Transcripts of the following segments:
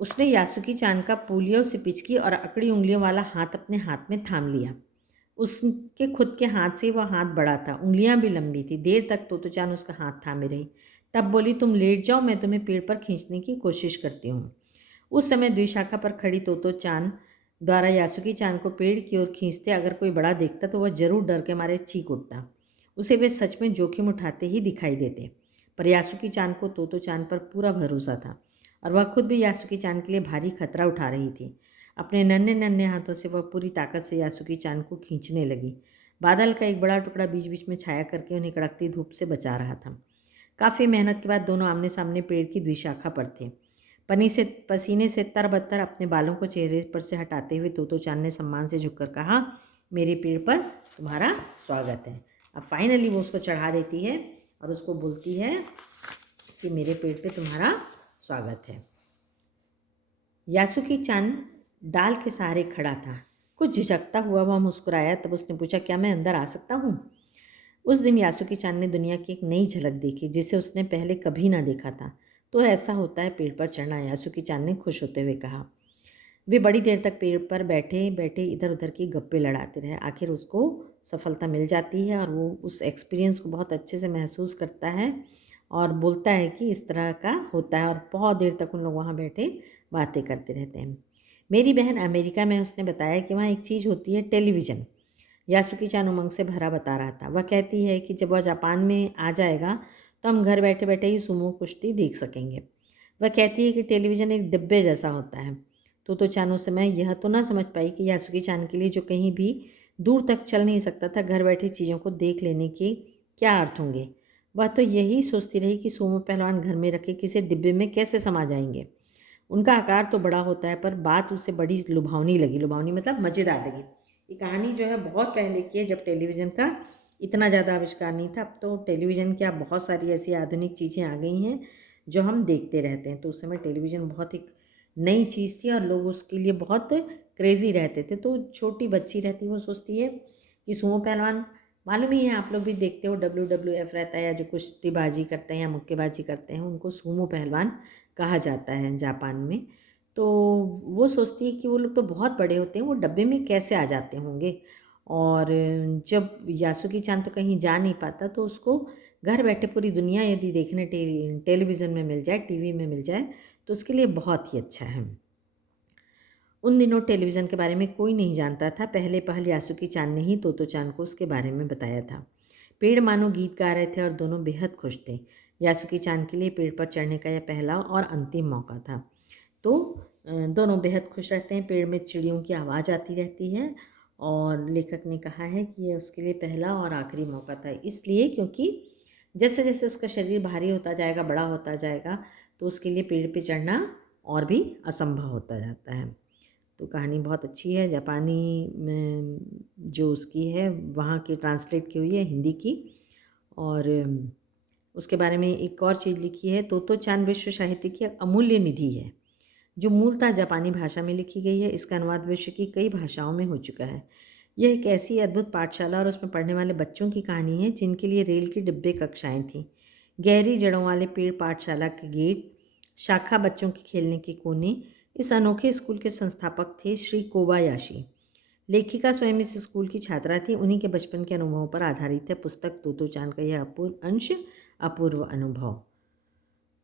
उसने यासुकी चान का पोलियो से पिचकी और अकड़ी उंगलियों वाला हाथ अपने हाथ में थाम लिया। उसके खुद के हाथ से वह हाथ बड़ा था, उंगलियां भी लंबी थी। देर तक तोतो चान उसका हाथ थामे रही। तब बोली, तुम लेट जाओ, मैं तुम्हें पेड़ पर खींचने की कोशिश करती हूँ। उस समय द्विशाखा पर खड़ी तोतो चान द्वारा यासुकी चान को पेड़ की ओर खींचते अगर कोई बड़ा देखता तो वह जरूर डर के मारे चीख उठता। उसे वे सच में जोखिम उठाते ही दिखाई देते। पर यासुकी चान को तोतो चान पर पूरा भरोसा था और वह खुद भी यासुकी चान के लिए भारी खतरा उठा रही थी। अपने नन्हे नन्हे हाथों से वह पूरी ताकत से यासुकी चान को खींचने लगी। बादल का एक बड़ा टुकड़ा बीच बीच में छाया करके उन्हें कड़कती धूप से बचा रहा था। काफ़ी मेहनत के बाद दोनों आमने सामने पेड़ की द्विशाखा पर थे। पसीने से तरबतर अपने बालों को चेहरे पर से हटाते हुए तोतो चान ने सम्मान से झुककर कहा, मेरे पेड़ पर तुम्हारा स्वागत है। अब फाइनली वो उसको चढ़ा देती है और उसको बोलती है कि मेरे पेड़ पे तुम्हारा स्वागत है। यासुकी चान डाल के सहारे खड़ा था। कुछ झिझकता हुआ वह मुस्कुराया। तब उसने पूछा, क्या मैं अंदर आ सकता हूँ? उस दिन यासुकी चान ने दुनिया की एक नई झलक देखी जिसे उसने पहले कभी ना देखा था। तो ऐसा होता है पेड़ पर चढ़ना, यासुकी चान ने खुश होते हुए कहा। वे बड़ी देर तक पेड़ पर बैठे बैठे इधर उधर की गप्पे लड़ाते रहे। आखिर उसको सफलता मिल जाती है और वो उस एक्सपीरियंस को बहुत अच्छे से महसूस करता है और बोलता है कि इस तरह का होता है और बहुत देर तक उन लोग वहाँ बैठे बातें करते रहते हैं। मेरी बहन अमेरिका में, उसने बताया कि वहाँ एक चीज़ होती है, टेलीविज़न। यासुकी चान उमंग से भरा बता रहा था। वह कहती है कि जब वह जापान में आ जाएगा तो हम घर बैठे बैठे ही सुमो कुश्ती देख सकेंगे। वह कहती है कि टेलीविज़न एक डिब्बे जैसा होता है। तो चान उस समय यह तो ना समझ पाई कि यासुकी चान के लिए जो कहीं भी दूर तक चल नहीं सकता था, घर बैठे चीज़ों को देख लेने के क्या अर्थ होंगे। वह तो यही सोचती रही कि सुमो पहलवान घर में रखे किसी डिब्बे में कैसे समा जाएंगे। उनका आकार तो बड़ा होता है, पर बात उसे बड़ी लुभावनी लगी। लुभावनी मतलब मज़ेदार लगी। ये कहानी जो है बहुत पहले की है, जब टेलीविज़न का इतना ज़्यादा आविष्कार नहीं था। अब तो टेलीविज़न की बहुत सारी ऐसी आधुनिक चीज़ें आ गई हैं जो हम देखते रहते हैं। तो उस समय टेलीविज़न बहुत एक नई चीज़ थी और लोग उसके लिए बहुत क्रेज़ी रहते थे। तो छोटी बच्ची रहती, वो सोचती है कि सुमो पहलवान, मालूम ही है आप लोग भी देखते हो, WWF रहता है या जो कुश्तीबाजी करते हैं या मुक्केबाजी करते हैं, उनको सुमो पहलवान कहा जाता है जापान में। तो वो सोचती है कि वो लोग तो बहुत बड़े होते हैं, वो डब्बे में कैसे आ जाते होंगे। और जब यासुकी चान तो कहीं जा नहीं पाता, तो उसको घर बैठे पूरी दुनिया यदि देखने टेलीविज़न में मिल जाए, टीवी में मिल जाए, तो उसके लिए बहुत ही अच्छा है। उन दिनों टेलीविज़न के बारे में कोई नहीं जानता था। पहले पहल यासुकी चान ने ही तोतो चान को उसके बारे में बताया था। पेड़ मानो गीत गा रहे थे और दोनों बेहद खुश थे। यासुकी चान के लिए पेड़ पर चढ़ने का यह पहला और अंतिम मौका था। तो दोनों बेहद खुश रहते हैं। पेड़ में चिड़ियों की आवाज़ आती रहती है और लेखक ने कहा है कि यह उसके लिए पहला और आखिरी मौका था। इसलिए क्योंकि जैसे जैसे उसका शरीर भारी होता जाएगा, बड़ा होता जाएगा, तो उसके लिए पेड़ पे चढ़ना और भी असंभव होता जाता है। तो कहानी बहुत अच्छी है। जापानी में जो उसकी है वहाँ की ट्रांसलेट की हुई है हिंदी की। और उसके बारे में एक और चीज़ लिखी है, तोतो चान विश्व साहित्य की एक अमूल्य निधि है जो मूलतः जापानी भाषा में लिखी गई है। इसका अनुवाद विश्व की कई भाषाओं में हो चुका है। यह एक ऐसी अद्भुत पाठशाला और उसमें पढ़ने वाले बच्चों की कहानी है जिनके लिए रेल की डिब्बे कक्षाएं थीं। गहरी जड़ों वाले पेड़, पाठशाला के गेट, शाखा, बच्चों के खेलने के कोने, इस अनोखे स्कूल के संस्थापक थे श्री कोबायाशी। लेखिका स्वयं इस स्कूल की छात्रा थी। उन्हीं के बचपन के अनुभवों पर आधारित है पुस्तक तोतो चान का यह अपूर्व अंश, अपूर्व अनुभव।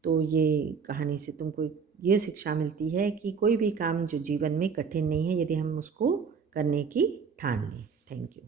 तो ये कहानी से तुमको ये शिक्षा मिलती है कि कोई भी काम जो जीवन में कठिन नहीं है, यदि हम उसको करने की ठान लें। Thank you.